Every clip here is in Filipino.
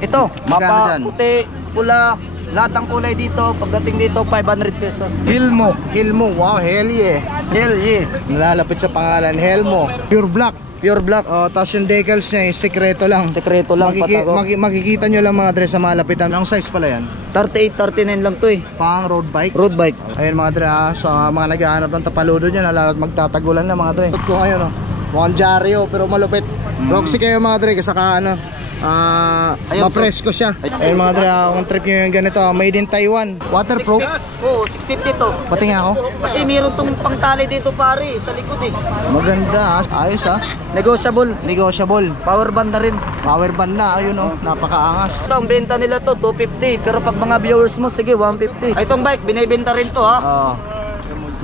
Ito, Magkano mapa, dyan? puti, pula, lahat ng kulay dito. Pagdating dito, 500 pesos. Helmo. Helmo. Wow, hell yeah. Hell yeah. Nalalapit sa pangalan. Helmo. Pure black. Pure black. Tapos yung decals niya is sekreto lang. Sekreto lang, patago. Makikita nyo lang mga dre sa malapitan. Anong size pala yan? 38, 39 lang to eh. Pang road bike. Road bike. Ayun mga dre, sa mga naghahanap ng tapaludo dyan, lalo't magtatagulan na mga dre. Ito ko ngayon, mukhang Jarrio pero malupit. Roxy kayo mga dre, kasaka ma-presko siya. Ayun mga dre, kung trip nyo yung ganito, made in Taiwan. Waterproof. Oo, 650 to. Pati nga ako. Kasi meron tong pangtali dito pare, sa likod eh. Maganda, ayos Negotiable. Negotiable. Power band na rin. Power band na, ayun napakaangas. Ito, ang benta nila to, 250. Pero pag mga viewers mo, sige, 150. Ay, itong bike, binibenta rin to ha.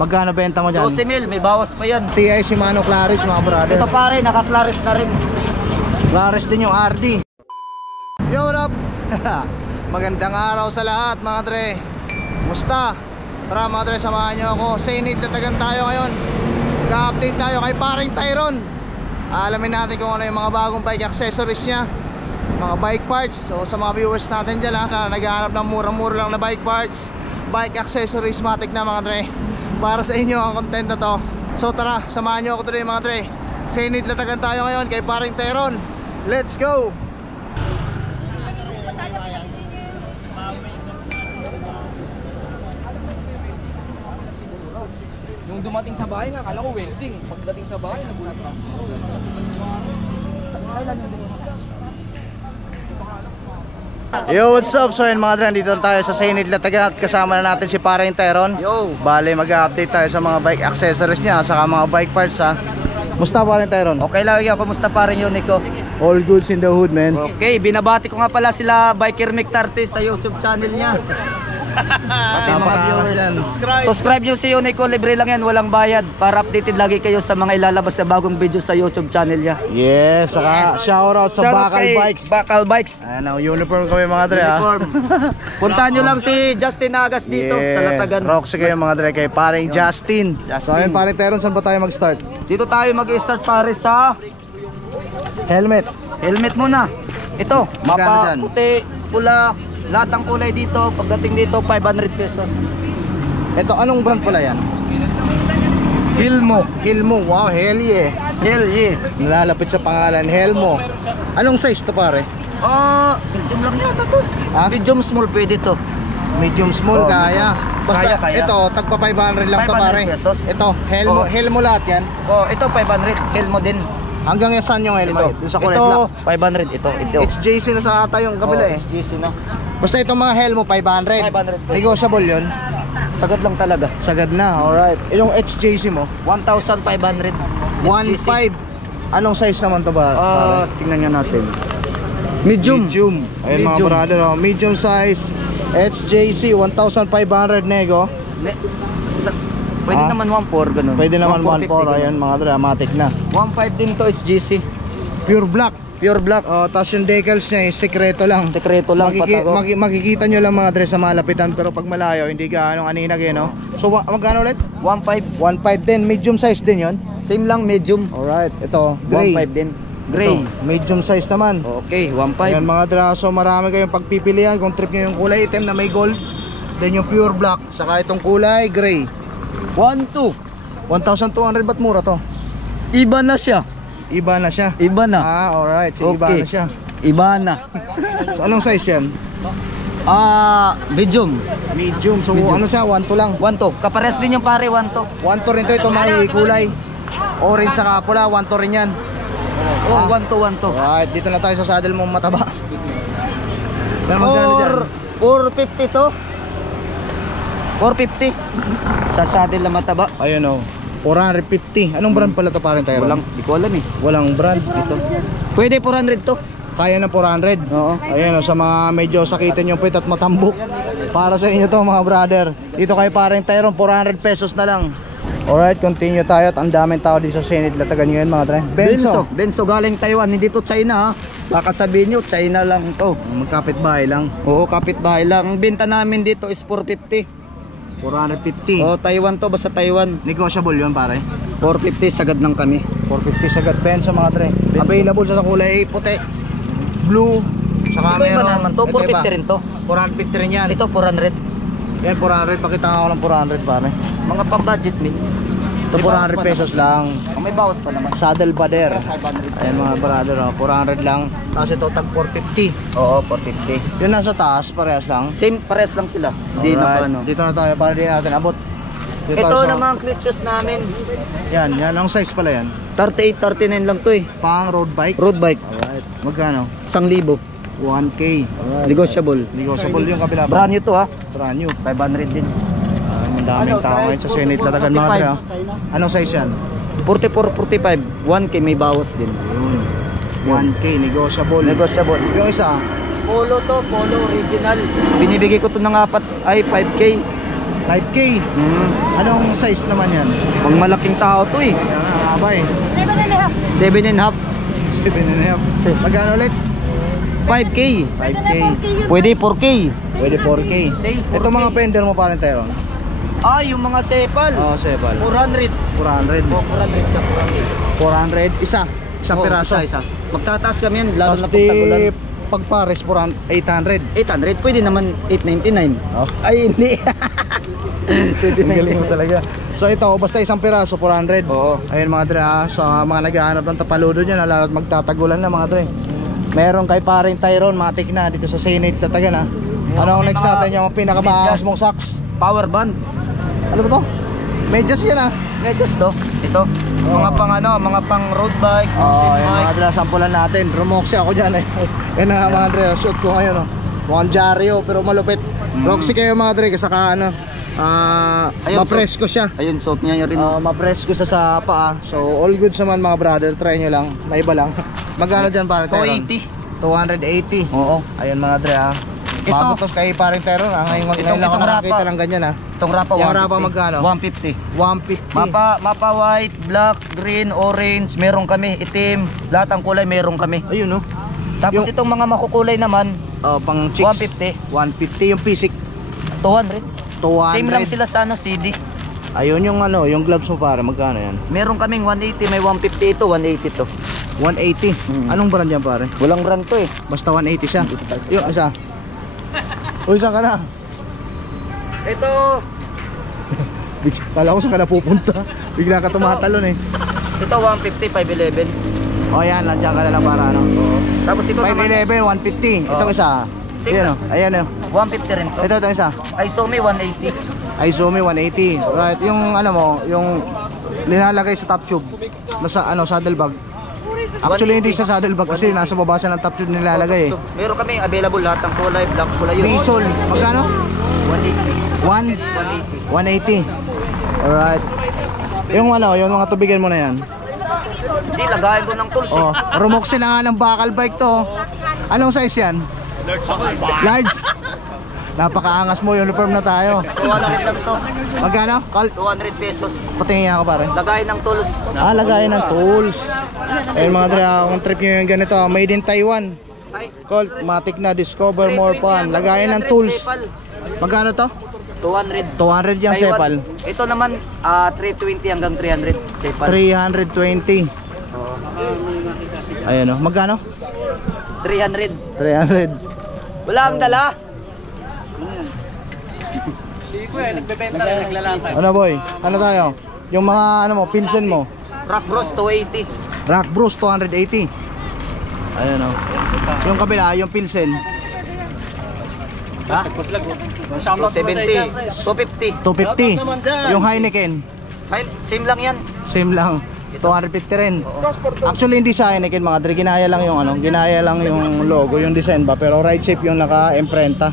Magkano benta mo dyan? 12 mil, may bawas pa yan. TI Shimano Claris mga brother. Ito pare, naka-Claris na rin. Claris din yung RD. Yo, what up? Magandang araw sa lahat mga dre. Musta? Tara mga dre, samahan nyo ako. Sa inidlatagan tayo ngayon. Ga-update tayo kay paring Tyron. Alamin natin kung ano yung mga bagong bike accessories niya, mga bike parts. So sa mga viewers natin dyan na naghahanap ng murang-mura lang na bike parts, bike accessories, matik na mga dre, para sa inyo ang content na to. So tara, samahan nyo ako today mga dre. Sa inidlatagan tayo ngayon kay paring Tyron. Let's go! Nung dumating sa bahay nga, akala ko welding. Pagdating sa bahay, nagulat ako. Yo, what's up? So yun mga dre, dito tayo sa Sainid Latagan at kasama na natin si paring Tyron. Yo! Bale, mag-update tayo sa mga bike accessories niya, saka mga bike parts ha. Musta paring Tyron? Okay lang yun, kumusta paring Unico? All goods in the hood, man. Okay, binabati ko nga pala sila Biker Mick Tartis sa YouTube channel niya. Pati mga viewers, subscribe nyo si Unico, libre lang yan, walang bayad, para updated lagi kayo sa mga ilalabas na bagong video sa YouTube channel niya. Yes, saka shoutout sa Bakal Bikes. Bakal Bikes. Ayan, uniform kami mga dre ha. Uniform. Puntahan nyo lang si Justin Agas dito sa Latagan. Roxy kayo mga dre, kay paring Justin. So ayun paring Tyron, saan ba tayo mag-start? Dito tayo mag-start pare sa Helmet. helmet muna. Ito, Magkano mapa, dyan? puti, pula, lahat ng kulay dito. Pagdating dito, 500 pesos. Ito, anong brand pala yan? Helmo. Helmo, wow, hell yeah. Hell yeah. Nalalapit sa pangalan, Helmo. Anong size to pare? Medium lang yata to. Medium small pwede to. Medium small, Oh, kaya. Basta kaya. ito, tagpa 500 lang to 500 pare. pesos. Ito, Helmo, Oh. Helmo lahat yan. Ito 500. Helmo din. Hanggang saan yung Helmo? Doon sa kulay black. 500. Ito. HJC na sa ata yung kabila eh. SGC na. Basta itong mga Helmo 500. 500 pesos. Negotiable yun. Sagad lang talaga. Sagad na, alright. Yung HJC mo? 1,500. 1.5. Anong size naman to ba? Tingnan nga natin. Medium. Ayun mga Medium. brother, medium size HJC 1,500 nego. Pwede naman 1.4 ganun. Pwede naman 1.4, 1.4, ayun mga dramatic na. 1.5 din to SGC. Pure black. Pure black. Tapos yung decals niya is sekreto lang. Sekreto lang, patago. Makikita nyo lang mga dress sa malapitan, pero pag malayo hindi gaano aninag eh, no? So magkano ulit? 1.5. 1.5 din, medium size din yon. Same lang, medium. Alright, ito, gray. 1.5 din. Gray. Ito, medium size naman. Okay, 1.5. Ayan mga draso, marami kayong pagpipilian kung trip nyo yung kulay item na may gold, then yung pure black, saka itong kulay gray. 1.2. 1,200, ba't mura to? Iba na siya. Iba na siya. Iba na. Alright, so iba Okay. na siya. Iba na. So anong size yan? Medium. Medium, so Medium. ano siya, 1.2 lang. 1.2. Kapares din yung pare, 1.2. 1.2 rin to, ito may kulay orange saka pula, 1.2 rin yan. Oh, 1.2, 1.2. Alright, dito na tayo sa saddle mo mataba. Yan, magkano dyan? 450 to. 450. Sa saddle na mataba. Ayun o, 450. Anong brand pala to parang tayo? Di ko alam eh. Walang brand dito. Pwede 400 to. Kaya ng 400. Oo. Ayun o, sa mga medyo sakitin yung puwit at matambok, para sa inyo to mga brother. Dito kay parang Tyron, 400 pesos na lang. Alright, continue tayo at ang daming tao dito sa Sainid Latagan ngayon mga dre. Benzo galing Taiwan, hindi to China ha. Baka sabihin nyo, China lang to. Magkapit bahay lang. Oo, kapitbahay lang. Ang benta namin dito is 450. 450. Oh, Taiwan to, basta Taiwan. Negotiable yun pare. 450 sagad lang kami. 450 sagad penso mga dre. Available sa kulay puti, blue, Sa Ito iba camera. naman to, 450 rin to. 450 rin yan. Ito 400. Yan 400, pakita nga ako ng 400 pare. Mga pang budget meal. Ito 400 pesos lang. May bawas pa naman. Saddle pader. 500. Ayan mga brother, 400 lang. Tapos ito tag 450. Oo, 450. Yung nasa taas, parehas lang. Same, pares lang sila. Hindi na pa ano. Dito na tayo para di natin abot. Dito Ito tayo sa- naman cleat shoes namin. Yan ang size pala yan. 38, 39 lang to eh. Pang road bike. Road bike. Alright. Magkano? 1,000. 1K. Negotiable. Negotiable yung kabila. Brand new to ha. Brand new. 500 din. Ang daming tao ngayon sa Senate Latagan mga pre, ha? Anong size yan? 44, 45. 1K may bawas din. 1K, negotiable. Negotiable. Yung isa, Polo to, polo original. Binibigay ko to ng 5K. 5K. Anong size naman yan? Pang malaking tao to eh. Yan nga, abay. 7.5. 7.5. Magkano ulit? 5K. 5K. Pwede 4K. Pwede 4K. Ito mga fender mo pa rin tayo. Ah, yung mga sepal. Oo, sepal. 400. 400. 400 siya, 400. 400. Isang piraso. Isa. Magtataas kami yan, lalo Tapos na pag tagulan. di pagpares 800. 800, pwede naman 899. Oh. Ay, hindi. Ang galing mo talaga. So ito, basta isang piraso 400. Oo. Ayun mga dre, sa mga naghahanap ng tapaludo dyan, lalo at magtatagulan na mga dre. Meron kay paring Tyrone, matik na dito sa Senate Latagan ha. Ano ang next natin yung pinakamaangas mong socks? Power band. Ano ba to? Medyas yan ha. Medyas to. Ito. Mga pang ano, mga pang road bike, Oh, street yung mga bike. dre, sampulan natin. Romoxy ako dyan eh. Yan na mga dre, shoot ko ngayon oh. Mukhang Jario pero malupit. Roxy kayo mga dre, kasi ano, Ayun, mapresko siya. Ayun, suot niya rin. Mapresko siya sa paa. So all good naman mga brother, try nyo lang. May iba lang. Magkano dyan para Tyrone? 280. 280. Oo. Ayun mga dre ha. Ito. Bago to kay paring Tyrone ha. Ngayon lang ako itong nakakita Rapa. ng ganyan ha. Itong Rapa, Yung 150. Rapa magkano? 150. 150. Mapa white, black, green, orange, meron kami, itim, lahat ng kulay meron kami. Ayun no. Tapos Yung- itong mga makukulay naman, Pang chicks. 150. 150 yung pisik. 200. 200. Same lang sila sa ano, CD. Ayun yung ano, yung gloves mo para magkano yan? Meron kaming 180, may 150 ito, 180 to. 180. Anong brand yan pare? Walang brand to eh. Basta 180 siya. Yung isa. Uy, saan ka na? Ito, Kala ko saan ka na pupunta. Bigla ka tumatalon eh. ito 150, 511. O yan, nandiyan ka na lang para ano. Tapos ito naman, 511, 150. Itong isa. Same Ayan o. Ayan o. 150 rin to. Itong isa. Isomi 180. Izumi 180. Right, yung ano mo, yung nilalagay sa top tube. Nasa ano, saddle bag. Actually hindi sa saddle bag kasi nasa baba siya ng top tube nilalagay eh. Ito, meron kaming available lahat ng kulay, black kulay yun. Diesel, magkano? 180. 180. Alright. Yung ano, yung mga tubigan mo na yan. Hindi, lagayan ko ng tools eh. Oh, rumoksi na nga ng bakal bike to. Anong size yan? Large. Napakaangas mo, uniform na tayo. 200 lang to. Magkano? Colt, 200 pesos. patingin ako pare. Lagayan ng tools. Lagayan ng tools. Ayun mga dre, kung trip nyo yung ganito, made in Taiwan. Ay, Colt, matik na, discover more fun. Lagayan ng tools. Magkano to? 200. 200 yung Taiwan. sepal. Ito naman 320 hanggang 300 sepal. 320. Ayan o, magkano? 300. 300. Wala ang dala. Ano boy? Ano tayo? Yung mga ano mo, pilsen mo. Rock Bros 280. Rock Bruce 280. Ayan o. Yung kabila, yung pilsen. Ha? 270. 250. 250. Yung Heineken, Fine, same lang yan. same lang. 250 rin. Actually hindi sa Heineken mga dre, ginaya lang yung ano, ginaya lang yung logo, yung design ba, pero right shape yung naka-imprenta.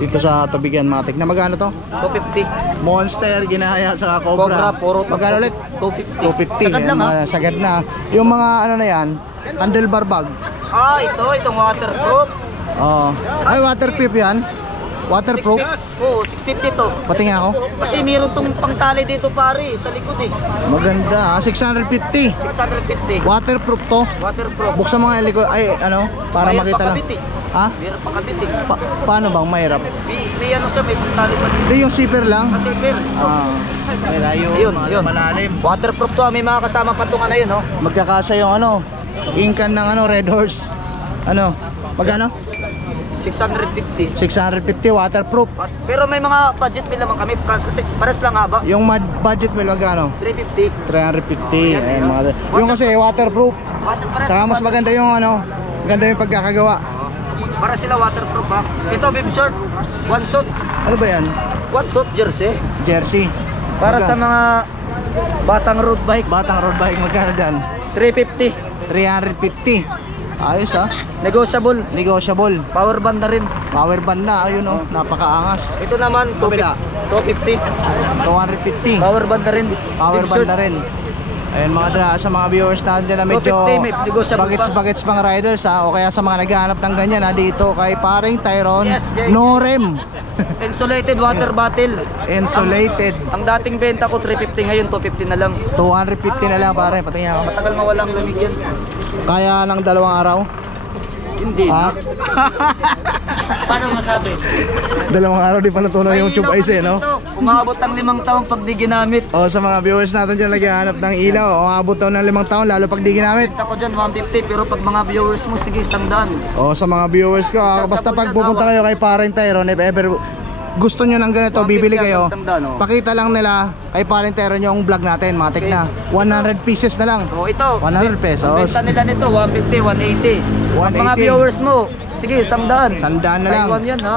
Dito sa tubigan matik. Na magkano to? 250. Monster, ginaya sa Cobra. Cobra, puro Magkano ulit? 250. 250. Sagad lang ha. Sagad na. Yung mga ano na yan, handlebar bag. Itong waterproof. Oo. Ay, waterproof yan. Waterproof. Oo, 650 to. Pati nga ako. Kasi meron tong pangtali dito pare, sa likod eh. Maganda. 650. 650. Waterproof to. Waterproof. Buksan mo nga yung likod. Ay, ano? Para Mayroon makita pa lang. kabit eh. Ha? Meron pang kabit eh. Paano bang mahirap? May ano siya, may pangtali pa dito. Hindi, yung zipper lang. Kasi fair. Ay, layo. Yun. Malalim. Waterproof to, may mga kasama pa itong ano yun, oh. Magkakasya yung ano, inkan ng ano, Red Horse. Ano? Magkano? 650. 650 waterproof. Pero may mga budget meal naman kami kasi pares lang haba. Yung budget mo magkano? 350. 350. Ayun, mga dre. Yung kasi waterproof. Pares Saka mas maganda yung ano, maganda yung pagkakagawa. para sila waterproof ha. Ito beef shirt, one suit. Ano ba yan? One suit jersey. Jersey. Para Magka- sa mga batang road bike, Batang road bike, magkano dyan? 350. 350. Ayos ah. Negotiable. Negotiable. Power band na rin. Power band na, ayun oh, napakaangas. Ito naman, Kabila. 250. 250. Power band na rin. Power Beef band shirt. na rin. Ayun mga dra, sa mga viewers natin dyan na medyo 250, may negotiable pa. bagets pang riders ha, o kaya sa mga naghahanap ng ganyan ha, dito kay paring Tyron, Yes, yeah. no rem, Insulated water bottle. insulated, Ang dating benta ko 350, ngayon 250 na lang. 250 na lang pare, patingin ako. Matagal mawalang lamig yan. Kaya ng 2 araw? Hindi Ha? na. Paano masabi? 2 araw di pa natunaw yung tube ice eh, no? Umabot ang 5 taong pag di ginamit. O sa mga viewers natin dyan naghahanap ng ilaw, umabot daw ng 5 taon lalo pag di ginamit. Benta ko dyan 150, pero pag mga viewers mo, sige 100. O sa mga viewers ko, basta pag pupunta kayo kay paring Tyron, if ever gusto nyo ng ganito, 150 bibili kayo, hanggang 100, oh. pakita lang nila kay paring Tyron yung vlog natin, matik na 100 pieces na lang. O ito, 100 pesos. ang benta nila nito 150, 180. Pag mga 180. viewers mo, sige 100. 100 na lang. Taiwan yan ha.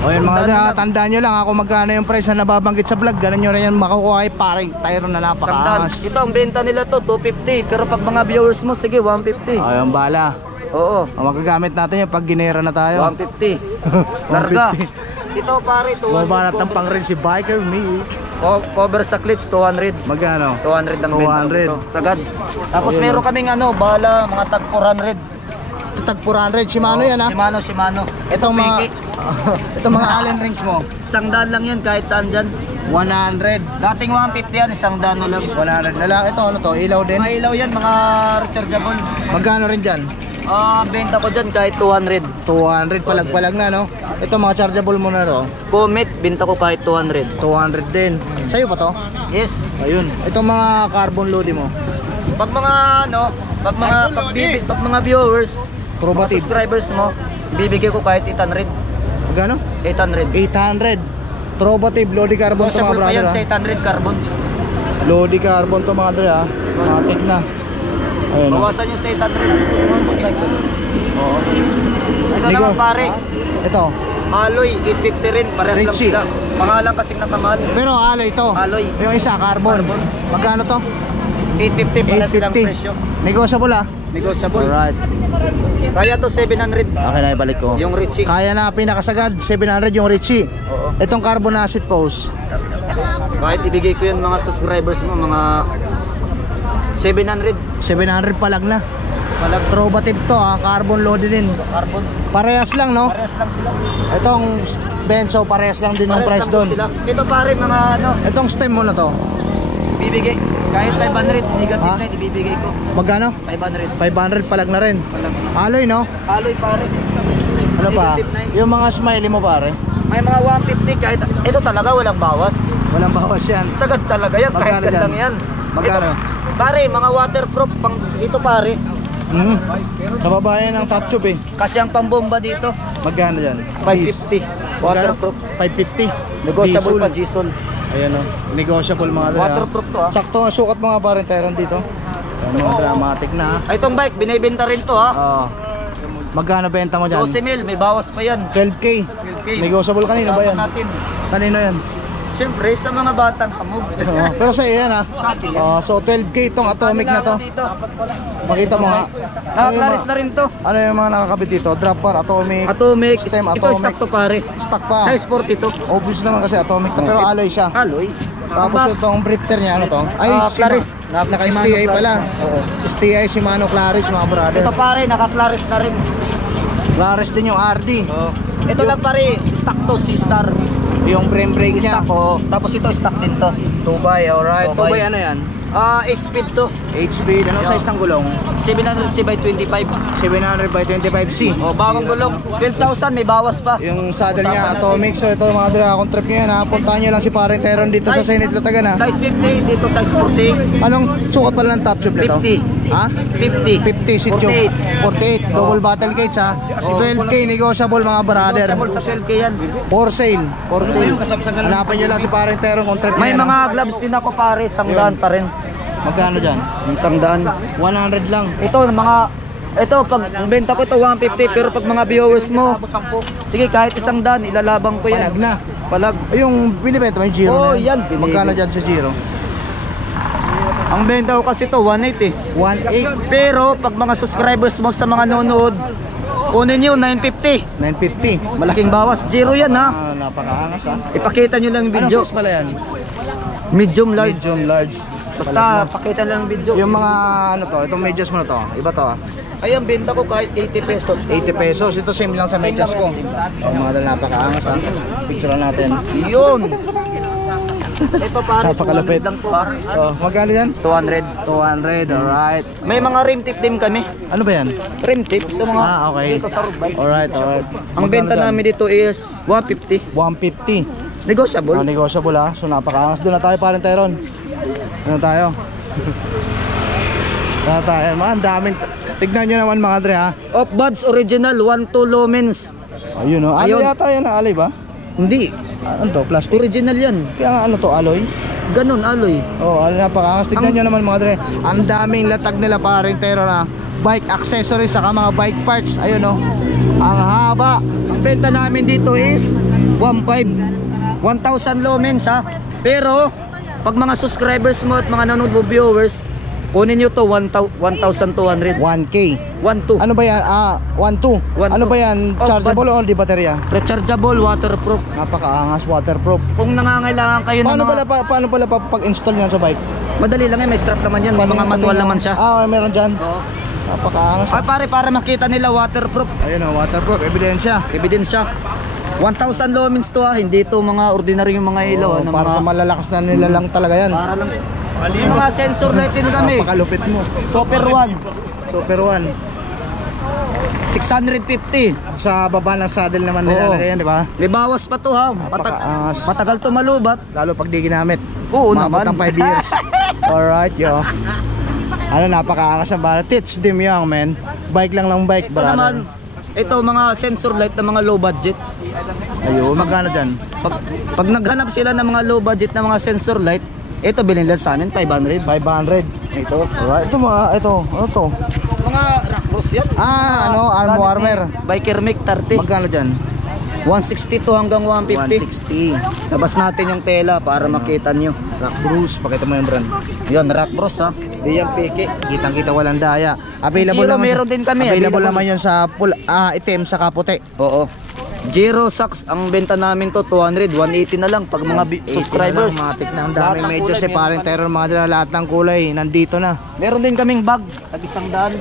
O yun mga Sandaan dra, na lang. tandaan nyo lang kung magkano yung price na nababanggit sa vlog, ganun nyo rin yan makukuha kay paring Tyron na 100. napakaangas. Ito ang benta nila to 250, pero pag mga viewers mo, sige 150. Ayun bala. Oo, O, magagamit natin yung pag ginera na tayo. 150. Larga. Ito pare, 200. Mabanat ng pang rin si Biker Me. Cover sa clits 200. Magkano? 200 ang benta 200. ko. Sagad. Tapos Ayun, meron kaming ano, bala, mga tag 400. Tag 400, Shimano yan ha. Shimano. Itong mga itong mga Allen rings mo, 100 lang yan kahit saan dyan. 100. Dating 150 yan, 100 na lang. 100 na lang. Ito ano to, ilaw din. Mga ilaw yan, mga rechargeable. Magkano rin dyan? Benta ko dyan kahit 200. 200, palag-palag na no. Ito mga chargeable mo na to. Comet, benta ko kahit 200. 200 din. Sa'yo pa to? Yes. Ayun. Itong mga carbon loading mo. Pag mga ano, pag mga viewers, mga Probative. subscribers mo, bibigay ko kahit 800. Magkano? 800. 800. Trobative, Lodi Carbon to mga Possible pa yan brother sa ha. 800 carbon. Lodi Carbon to mga brother ha. Matik na. Ayun. Bawasan nyo sa 800. Oo. Ito Nico. naman pare, Ito. alloy, 850 rin, parehas lang Richie. sila. Pangalan kasing nakamahal. Pero alloy to. Alloy. Yung isa carbon. Carbon. Magkano to? 850, parehas silang 850. presyo. Negotiable ah. Negotiable. Alright. Kaya to 700. Okay na ibalik ko. Yung Richie. Kaya na pinakasagad 700 yung Richie. Oo. Itong carbon acid post. Kahit ibigay ko yun mga subscribers mo, mga 700. 700 palag na. Malag Trobative to ha. Carbon loaded din. carbon. Parehas lang no. Parehas lang sila. Itong benzo parehas lang din ng Parehas price lang doon. sila. Ito pare mga ano, Itong stem mo na to. bibigay. Kahit 500, negative Ha? na ibibigay ko. Magkano? 500. 500 palag na rin. Malag. Alloy no? Alloy pare. Ano pa? Negative na yun. Yung mga smiley mo pare. May mga 150 kahit ito talaga walang bawas. Walang bawas yan. Sagad talaga yan, kahit Magkano dyan? lang yan. Magkano? Ito, pare, mga waterproof pang ito pare. Kababayan ng top tube eh. Kasi ang pambomba dito, Magkano dyan? 550. Waterproof. 550. Negotiable Diesel. pa diesel. Ayan o. Negotiable mga dala. Waterproof to ha. Sakto ang sukat mga parin Tyron dito. Ayan, mga dramatic na ha. Ay, itong bike, binibenta rin to ha. Oo. Magkano benta mo dyan? 12 mil, may bawas pa yan. 12K. 12K. Negotiable kanina ba yan? Usapan natin. Kanino yan? Siyempre, sa mga batang hamog. Oo. Pero sa iyo yan ha. Sa atin yan. So 12K itong atomic na to. Dito. Makita mo ha. Nakaklaris na rin to. Ano yung mga nakakabit dito? Drop bar, atomic, Atomic. Stem, Ito atomic. stock to pare. stock pa. Size 42. Obvious naman kasi atomic na. Pero alloy siya. Alloy. Tapos itong drifter niya, ano to? Ay, Claris. Naka-STI pala. Oo. STI Shimano Claris mga brother. Ito pare, naka-Claris na rin. Claris din yung RD. Ito lang pare, stock to, C-Star. Yung frame brake niya. Stock ko. Tapos ito stock din to. 2x, alright. 2x. 2x ano yan? 8-speed to. 8-speed, anong Yeah. size ng gulong? 700C by 25. 700/25C. Bagong gulong. 12,000, may bawas pa. Yung saddle niya, atomic. So ito mga dre, kung trip nyo yan ha, puntahan nyo lang si Paring Teron dito sa Senate Latagan ha. Size 50, dito size 40. Anong sukat pala ng top tube nito? 50. Ha? 50. 50 si tube. 48. Double battle cage ha. 12K negotiable mga brother. Negotiable sa 12K yan. For sale. For sale. Hanapan nyo lang si Paring Teron kung trip May nyo yan, mga ha. gloves din ako pare, sangdaan pa rin. Magkano dyan? Yung sangdaan. 100 lang. Ito, pag ang benta ko to 150, pero pag mga viewers mo, sige kahit isang daan, ilalabang ko yan. Palag na. Palag. Ay, yung binibenta mo yung Giro Oo, na yan. Magkano dyan sa Giro? Ang benta ko kasi to 180 eh. 1.8. Pero pag mga subscribers mo sa mga nanonood, kunin nyo 950. 950. Malaking bawas. Zero yan ha. Napakaangas ha. Ipakita nyo lang yung Anong video. size pala yan? Medium large. Medium large. Basta pakita lang yung video. Yung mga ano to, itong medyas mo na to, iba to ha. Ay, ang benta ko kahit 80 pesos. 80 pesos, ito same lang sa medyas ko. Oh, mga dal napakaangas ha. Picture natin. Yun. Ito pare, Napakalapit. 200 lang po ha. Oh, magkano yan? 200. 200, alright. May mga rim tip din kami. Ano ba yan? Rim tip sa mga Okay. dito sa road bike. Alright. Ang benta namin dito is 150. 150. Negotiable. Negotiable ha. So napakaangas. Doon na tayo Paring Teron. Ano tayo? Doon tayo. Mga daming. Tignan nyo naman mga dre ha. Off buds original 1-2 lumens. Ayun o. Alloy Ayun. yata yan ha. Alloy ba? Hindi, Ano to? Plastic? original yan. Kaya nga ano to? Alloy? Ganun alloy. Oh, napakaangas. Tignan nyo naman mga dre. Ang daming latag nila Paring Teron na bike accessories saka mga bike parts. Ayun o. Ang haba. Ang benta namin dito is 1.5. 1,000 lumens ha. Pero pag mga subscribers mo at mga nanonood viewers, kunin nyo to 1,200. 1K. 1.2. Ano ba yan? 1.2. 1.2. Ano ba yan? Oh, Chargeable buds. o di baterya? Rechargeable, waterproof. Napakaangas, waterproof. Kung nangangailangan kayo ng Paano mga... pala pag-install niyan sa bike? Madali lang yan, may strap naman yan. May mga manual naman siya. Meron dyan. Oo. Napakaangas. Ay pare, para makita nila waterproof. Ayun o, waterproof. Ebidensya. Ebidensya. 1,000 lumens to ha, hindi to mga ordinary yung mga ilaw. Oh, para sa malalakas na nila lang talaga yan. Para lang. May mga sensor light din kami. Napakalupit mo. Super 1, Super 1. 650. Sa baba ng saddle naman Oo. nilalagay yan, di ba? May bawas pa to ha. Napakaangas. Matagal to malubat. Lalo pag di ginamit. Oo Umabot naman. ng 5 years. Alright, yo. Ano, napakaangas ang bala. Teach them young, man. Bike lang ng bike, Ito naman, ito mga sensor light na mga low budget. Ayun, magkano dyan? Pag naghanap sila ng mga low budget na mga sensor light, ito bilhin lang sa amin 500. 500. Ito. Alright, ano to? Mga rock cross yan. Armor. Biker Mic 30. Magkano dyan? 162 hanggang 150. 160. Labas natin yung tela para makita nyo. Rock Bruce, pakita mo yung brand. Yan, rock bros ha. Di yan peke. Kitang-kita walang daya. Available Giro, naman. meron din kami. Available Available. naman yun sa itim sa kaputi. Oo. Zero socks. Ang benta namin to 200, 180 na lang pag mga subscribers. Matik na ang Lahat daming ng medyo kulay, si Paring Teron mga dala, lahat ng kulay nandito na. Meron din kaming bag, tag 100.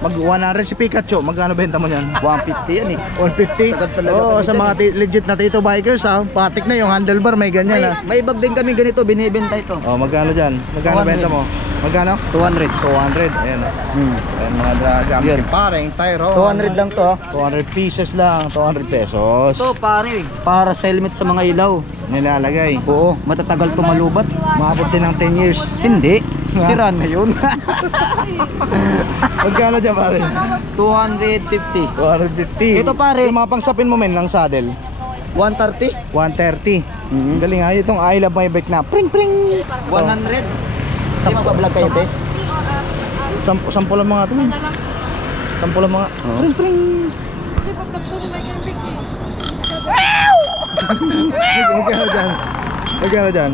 Mag 100 si Pikachu, magkano benta mo niyan? 150 yan eh. 150. Sagad talaga Oo, kami sa dyan mga legit na tito bikers ha. Patik na yung handlebar may ganyan ha. May bag din kami ganito, binibenta ito. Oh, magkano diyan? Magkano 200. benta mo? Magkano? 200. 200. Ayan. Ayan mga gamit Yan. ni Paring Teron. 200 lang to ha. 200 pieces lang, 200 pesos. Ito pare, para sa helmet sa mga ilaw. Nilalagay. Oo, matatagal to malubat. Maabot din ng 10 years. Hindi, sira na yun. Magkano dyan pare? 250. 250. Ito, pare. Yung mga pangsapin mo men ng saddle. 130. 130. Galing ha. Itong I love my bike na. Pring pring. 100. Hindi magpa-vlog kayo, te? Sampo lang mga ito. Sampo lang mga. Pring pring. Magkano dyan? Magkano dyan?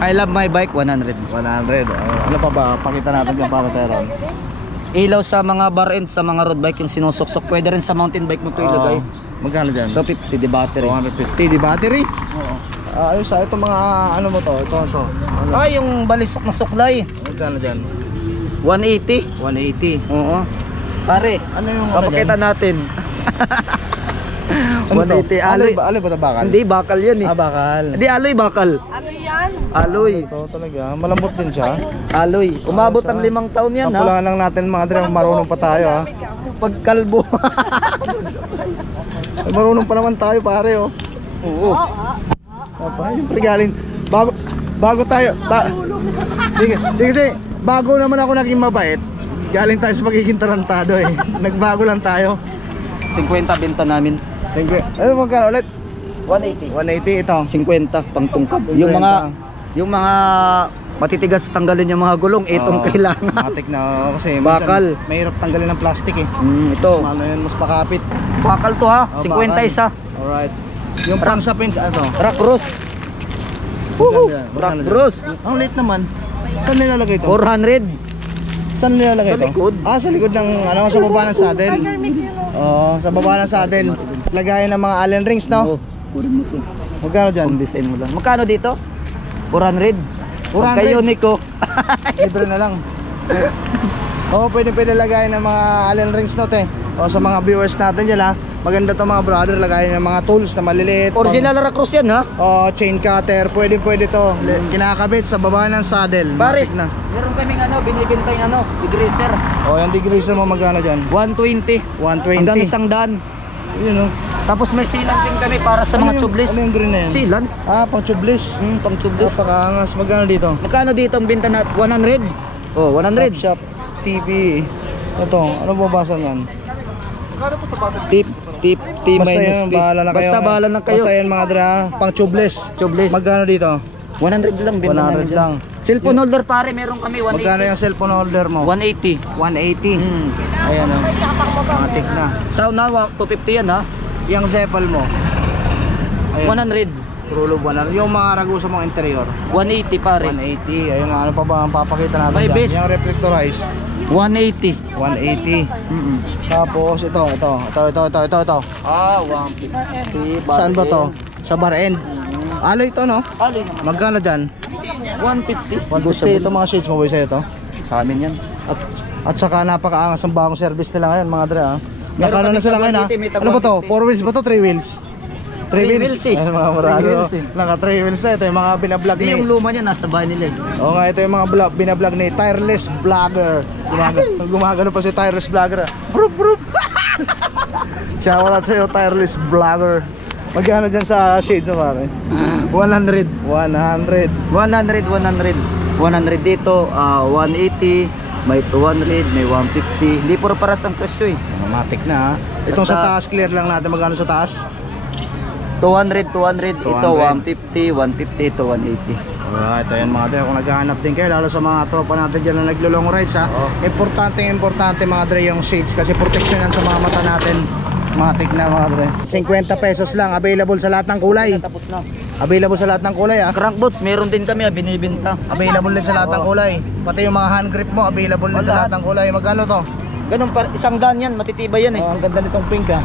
I love my bike, 100. 100. Ano pa ba? Pakita natin dyan para Teron. Ilaw sa mga bar end, sa mga road bike yung sinusuksok. Pwede rin sa mountain bike mo ito ilagay. Magkano dyan? 250 di battery. 250 di battery? Oo. Ayos ha. Itong mga ano mo to? Ito. Ano? Ay, yung balisok na suklay. Magkano dyan? 180. 180. Oo. Pare, Ano yung papakita natin. Ano to? 180 aloy. Aloy ba ito bakal? Hindi, bakal yan eh. Ah, bakal. Hindi, aloy, bakal. Ano yan? Aloy. Ito talaga. Malambot din siya. Aloy. Umabot ng 5 taon yan ha. Papulaan lang natin mga dre, marunong pa tayo ha. Pagkalbo. Ay, marunong pa naman tayo pare oh. Oo. Apa, yung galing bago tayo. Di kasi bago naman ako naging mabait. Galing tayo sa pagiging tarantado eh. Nagbago lang tayo. 50 benta namin. Thank you. Ano magkano ulit? 180. 180 ito. 50 pang tungkab. 50. Yung mga matitigas tanggalin yung mga gulong, itong Oo, kailangan. matik na kasi Bakal. minsan mahirap tanggalin ng plastic eh. Ito. Ano yun, mas pakapit. Bakal to ha. Oh, 50 bakal. isa. Alright. Yung pang sa pink ano? Rock Rose. Rock Rose. Ang late naman. Saan nilalagay ito? 400. Saan nilalagay Sa ito? likod. Ah, sa likod ng ano, sa baba ng saddle. Oo, sa baba ng saddle. Lagayan ng mga Allen rings, no? Kunin mo to. Magkano dyan? Design mo lang. Magkano dito? 400. 400. Kayo Nico. Libre na lang. Oo, pwede lagayan ng mga Allen rings, no, te? O sa mga viewers natin dyan, ha? Maganda to mga brother, lagayan ng mga tools na maliliit. Original Rock Rose yan ha. O, chain cutter, pwede to. Kinakabit sa baba ng saddle. Pare, Matik na. meron kaming binibenta yung degreaser. O, yung degreaser mo magkano dyan? 120. 120. Hanggang 100. Yun, no? Tapos may sealant din kami para sa mga tubeless. Ano yung green na yan? Sealant? Ah, pang tubeless. Pang tubeless. Napakaangas. Magkano dito? Magkano dito ang binta natin? 100. Oh, 100. Shop TV. Ito, ano babasa yan? Tip, T Basta minus yan, P. bahala na kayo. Basta bahala na kayo. Basta yan mga dra, pang tubeless. Tubeless. Magkano dito? 100 lang binta 100 namin dyan. lang. Cellphone holder pare, meron kami 180. Magkano yung cellphone holder mo? 180. 180. Hmm. Ayan o. Matik na. Sound na 250 yan ha. Yung Zeppel mo? Ayan. 100. True love 100. Yung mga ragusa mong interior? 180 pare. 180. Ayun, ano pa ba ang papakita natin May dyan? base. Yung reflectorized? 180. 180. Tapos ito. Ah, 150. Saan ba to? Sa bar end. Aloy to, no? Alin naman. Magkano dyan? 150. 150 ito mga shades mo boy sa'yo to. Sa amin yan. At saka napakaangas ang bagong service nila ngayon mga dre ha. Meron Nakano kami na sila ngayon ha. 180, may tag Ano ba to? 150. 4 wheels ba to? 3 wheels? 3 Three wheels eh. Ayun mga Three marado. wheels eh. Naka 3 wheels na. Ito yung mga binablog Hindi ni. yung luma niya nasa bahay nila eh. Oo nga, ito yung mga binablog ni Tireless Vlogger. Gumagano pa si Tireless Vlogger. Brup brup. Shout out sa'yo Tireless Vlogger. Magkano dyan sa shades mo pare? 100. 100. 100 dito, 180, may 200, may 150. Hindi puro paras ang presyo eh. Matik na ha. Itong sa Basta- taas clear lang natin. Magkano sa taas? 200, ito 200. 150, 150, ito 180. Alright, ayan mga dre, kung naghahanap din kayo lalo sa mga tropa natin dyan na naglo-long rides ha. Importante mga dre yung shades kasi protection yan sa mga mata natin. Matik na mga dre. 50 pesos lang, available sa lahat ng kulay. Tapos na. Available sa lahat ng kulay ha. Crankbots, meron din kami binibenta. Available din sa lahat ng kulay. Pati yung mga hand grip mo, available din sa lahat ng kulay. Magkano to? Ganun pa, 100 yan, matitibay yan eh. Oh, ang ganda nitong pink ha.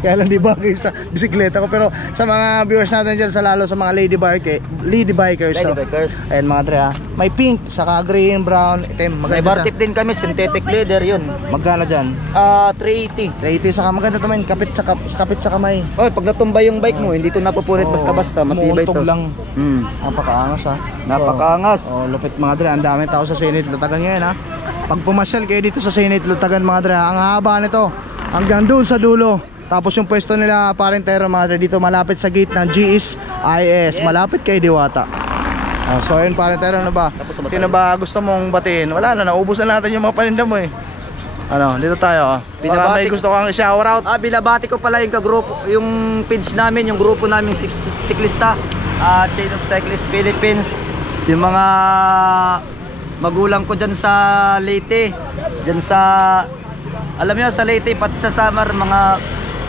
Kaya lang di bagay sa bisikleta ko. Pero sa mga viewers natin dyan, sa lalo sa mga lady bikers. So, Ladybikers. ayan mga dre ha. May pink, saka green, brown, itim. May Maganda bar tip din kami, synthetic leather yun. Magkano dyan? 380. 80 saka maganda to man, kapit sa kamay. Oy, pag natumbay yung bike mo, hindi to napupunit basta-basta, matibay to. Umuuntog lang. Hmm. Napakaangas ha. Napakaangas. Oh, lupit mga dre. Ang daming tao sa Senate Latagan ngayon ha. Pag pumasyal kayo dito sa Senate Latagan mga dre, ang haba nito hanggang doon sa dulo. Tapos yung pwesto nila Parentero mga dre, dito malapit sa gate ng GS IS, malapit kay Diwata. So ayun Parentero, ano ba? Sino ba gusto mong batiin? Wala na, naubusan natin yung mga paninda mo eh. Ano, dito tayo. Baka may gusto kang i-shout out. Binabati ko pala yung kagrupo, yung page namin, yung grupo naming siklista, Chain of Cyclists Philippines. Yung mga magulang ko dyan sa Leyte, dyan sa, alam niyo sa Leyte, pati sa Samar, mga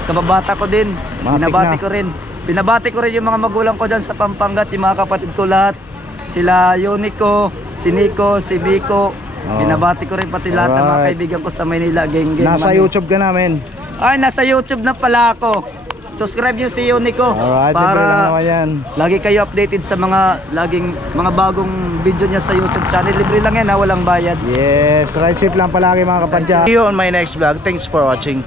kababata ko din. Binabati ko rin yung mga magulang ko dyan sa Pampanga, yung mga kapatid ko lahat. Sila Yonico, si Nico, si Biko. Binabati ko rin pati lahat ng mga kaibigan ko sa Manila. Nasa YouTube ka namin. Ay, nasa YouTube na pala ako. Subscribe nyo si Yonico Alright, para yan. lagi kayo updated sa mga bagong video niya sa YouTube channel. Libre lang yan ha, walang bayad. Yes, ride safe lang palagi mga kapadya. See you on my next vlog. Thanks for watching.